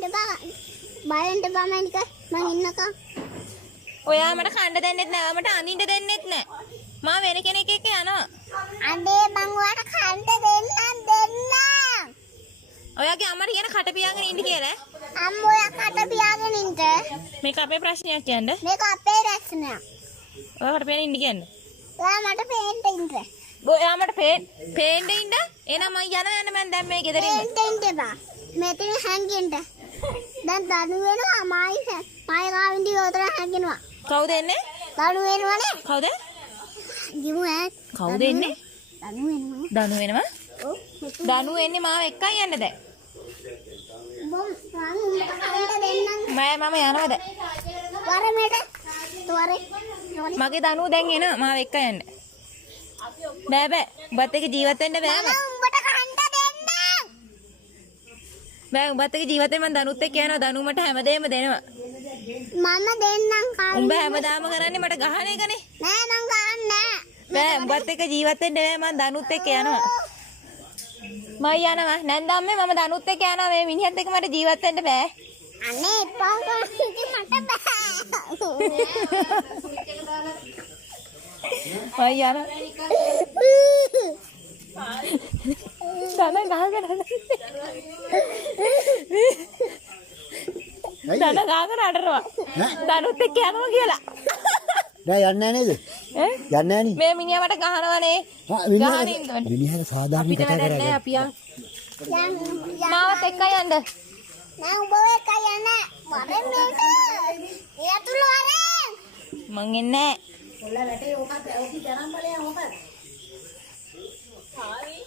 බලන්න බා මනික මං ඉන්නකම්. ඔයා මට කණ්ඩ දෙන්නෙත් නෑ. මට අඳින්න දෙන්නෙත් නෑ. මා වෙන කෙනෙක් එක්ක යනවා. අනේ මං ඔයාට කන්න දෙන්නම්. ඔයාගේ අම්මට කියන කට පියාගෙන ඉන්න කියලා. අම්මෝ ඔයා කට පියාගෙන ඉන්න. මේක අපේ ප්‍රශ්නයක් කියන්නේ. මේක අපේ රැස්නයක්. ඔයාකට පේන ඉන්න කියන්නේ. ඔයා මට පේන්න ඉන්න. ඔයා මට පේන්න ඉන්න. එහෙනම් මම යනවා මම දැන් මේ ගෙදර ඉන්න. පේන්න ඉන්න බා. මෙතන හැංගෙන්න. දැන් දනු වෙනවා මායි ගාවින්ද යෝතර හැංගෙනවා. කවුද එන්නේ? දනු වෙනවනේ. කවුද? ගිමු ඈ. කවුද එන්නේ? දනු වෙනවා. දනු වෙනවා. ඔව්. දනු එන්නේ මාව එක්කයි යන්න දැන්. බොම් මං උඹට කන්න දෙන්නම්. මම යනවා දැන්. වරමෙට. තොරේ. මගේ දනුව දැන් එනවා මාව එක්ක යන්න. බෑ. උඹත් එක්ක ජීවත් වෙන්න බෑ. මම උඹට කන්න දෙන්නම්. බෑ උඹත් එක්ක ජීවත් වෙන්න මම දනුත් එක්ක යනවා. දනුව මට හැමදේම දෙනවා. මම දෙන්නම් කායි. උඹ හැමදාම කරන්නේ මට ගහන එකනේ. නෑ මං ගන්නෑ. බෑ උඹත් එක්ක ජීවත් වෙන්න බෑ. මම දනුත් එක්ක යනවා. මම යනවා. නැන්දම්මේ මම දනුත් එක්ක යනවා. මේ මිනිහත් එක්ක මට ජීවත් වෙන්න බෑ. අනේ එපා ඉතින් මට බෑ. මම යනවා. දන ගාගෙන අඬනවා. දනුත් එක්ක යනවා කියලා. නෑ යන්නේ නේද? ඈ? යන්නේ නෑනේ. මේ මිනිහා මට ගහනවනේ. මිනිහා සාධාරණ කතා කරන්නේ. අපි යන්. යන් මාවත් එක්ක යන්න. නෑ උඹ එක්ක යන්න. වරෙන් මේක. එයාතුල වරෙන්. මං එන්නේ ඔල්ල වැටේ ඕකත් ඕකි තරම් බලයන් ඕකත්. නැහැ.